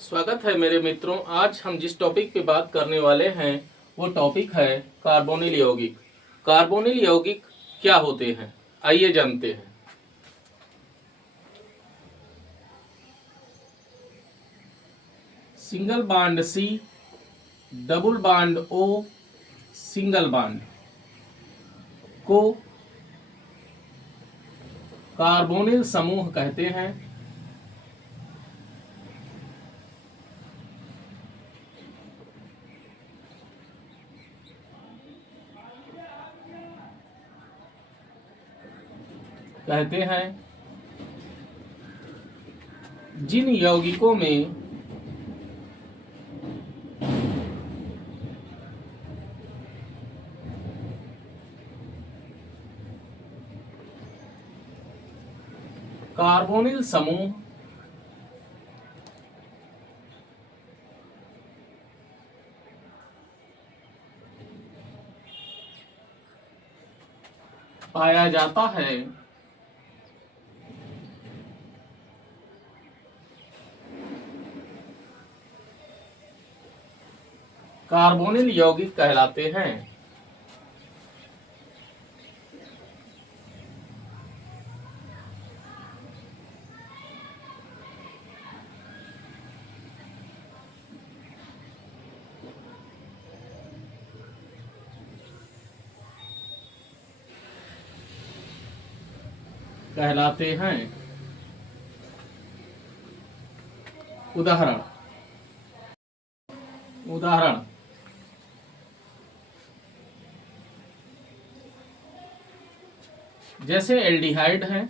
स्वागत है मेरे मित्रों। आज हम जिस टॉपिक पे बात करने वाले हैं वो टॉपिक है कार्बोनिल यौगिक। कार्बोनिल यौगिक क्या होते हैं, आइए जानते हैं। Single bond C, double bond O, single bond को कार्बोनिल समूह कहते हैं। जिन यौगिकों में कार्बोनिल समूह पाया जाता है कार्बोनिल यौगिक कहलाते हैं। उदाहरण जैसे एल्डिहाइड है,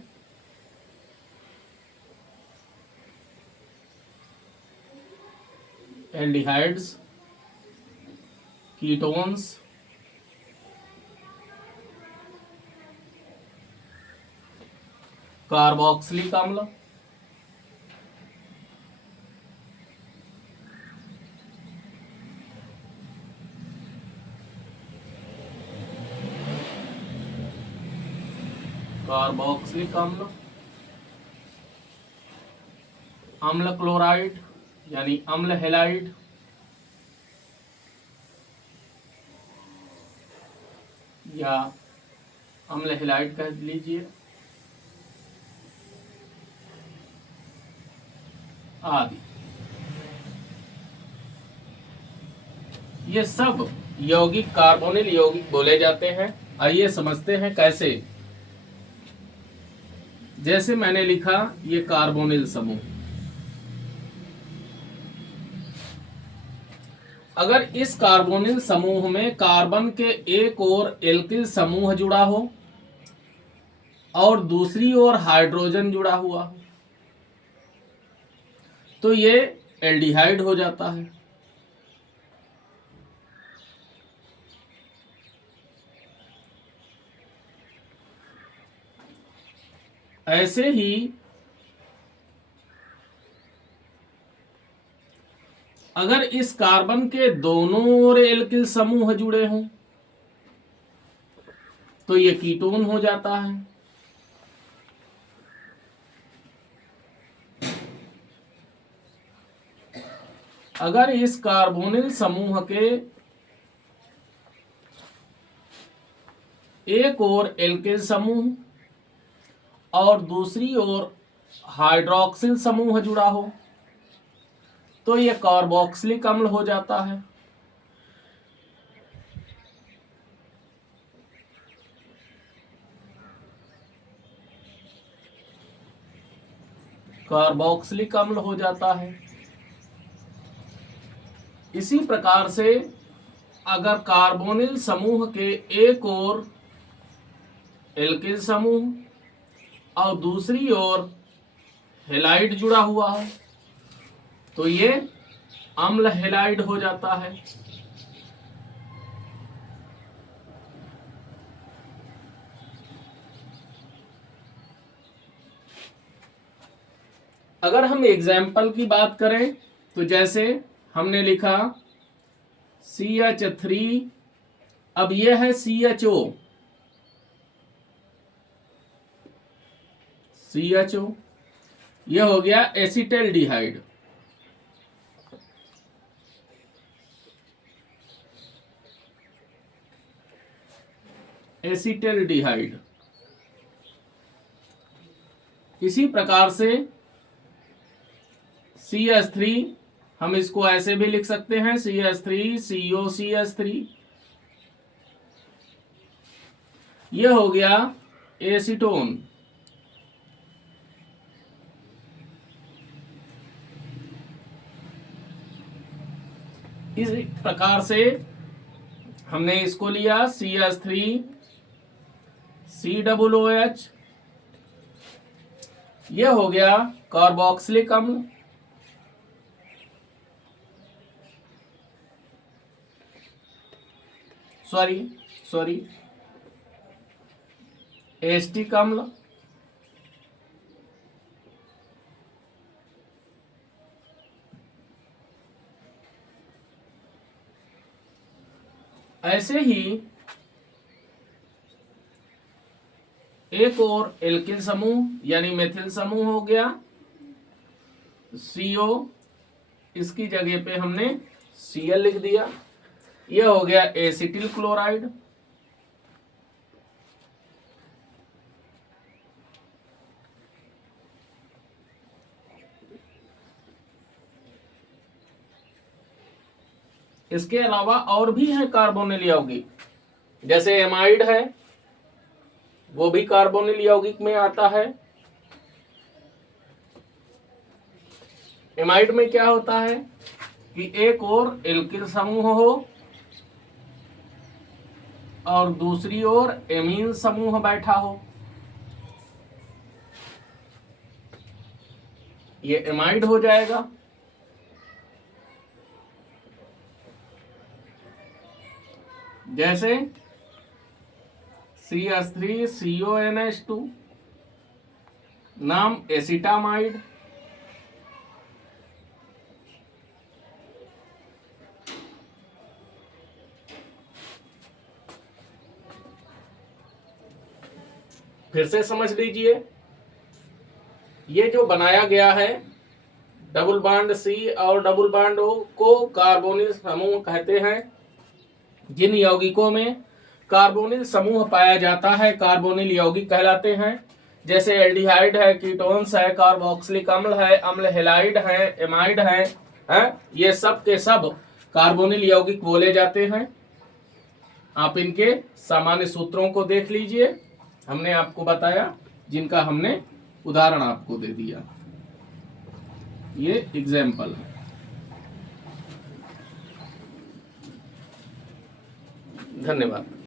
एल्डिहाइड्स, कीटोन्स, कार्बोक्सिलिक अम्ल, अम्ल क्लोराइड यानी अम्ल हेलाइड, या अम्ल हेलाइड कह लीजिए, आदि। ये सब यौगिक कार्बोनिल यौगिक बोले जाते हैं। आइए समझते हैं कैसे। जैसे मैंने लिखा, ये कार्बोनिल समूह, अगर इस कार्बोनिल समूह में कार्बन के एक ओर एल्किल समूह जुड़ा हो और दूसरी ओर हाइड्रोजन जुड़ा हुआ हो तो ये एल्डिहाइड हो जाता है। ऐसे ही अगर इस कार्बन के दोनों ओर एल्किल समूह जुड़े हों तो ये कीटोन हो जाता है। अगर इस कार्बोनिल समूह के एक ओर एल्किल समूह और दूसरी ओर हाइड्रोक्सिल समूह जुड़ा हो तो यह कार्बोक्सिलिक अम्ल हो जाता है। कार्बोक्सिलिक अम्ल हो जाता है। इसी प्रकार से अगर कार्बोनिल समूह के एक ओर एल्किल समूह और दूसरी ओर हेलाइड जुड़ा हुआ है तो ये अम्ल हेलाइड हो जाता है। अगर हम एग्जाम्पल की बात करें तो जैसे हमने लिखा CH3, अब यह है CHO, यह हो गया एसिटल्डिहाइड। एसिटिल्डिहाइड। इसी प्रकार से CH3 हम इसको ऐसे भी लिख सकते हैं, CH3 COCH3। ये हो गया एसीटोन। इस प्रकार से हमने इसको लिया CH3 COOH। यह हो गया कार्बोक्सिलिक अम्ल। सॉरी एस्टिक अम्ल। ऐसे ही एक और एल्किल समूह यानी मेथिल समूह हो गया CO, इसकी जगह पे हमने Cl लिख दिया। यह हो गया एसिटिल क्लोराइड। इसके अलावा और भी है कार्बोनिल यौगिक, जैसे एमाइड है, वो भी कार्बोनिल यौगिक में आता है। एमाइड में क्या होता है कि एक और एल्किल समूह हो और दूसरी ओर एमीन समूह बैठा हो, ये एमाइड हो जाएगा। जैसे CH3 CONH2, नाम एसिटामाइड। फिर से समझ लीजिए, ये जो बनाया गया है डबल बॉन्ड C और डबल बॉन्ड O को कार्बोनिल समूह कहते हैं। जिन यौगिकों में कार्बोनिल समूह पाया जाता है कार्बोनिल यौगिक कहलाते हैं। जैसे एल्डिहाइड है, कीटोन्स है, कार्बोक्सिलिक अम्ल है, अम्ल हैलाइड है, एमाइड है, ये सब के सब कार्बोनिल यौगिक बोले जाते हैं। आप इनके सामान्य सूत्रों को देख लीजिए, हमने आपको बताया, जिनका हमने उदाहरण आपको दे दिया। ये एग्जाम्पल है। धन्यवाद।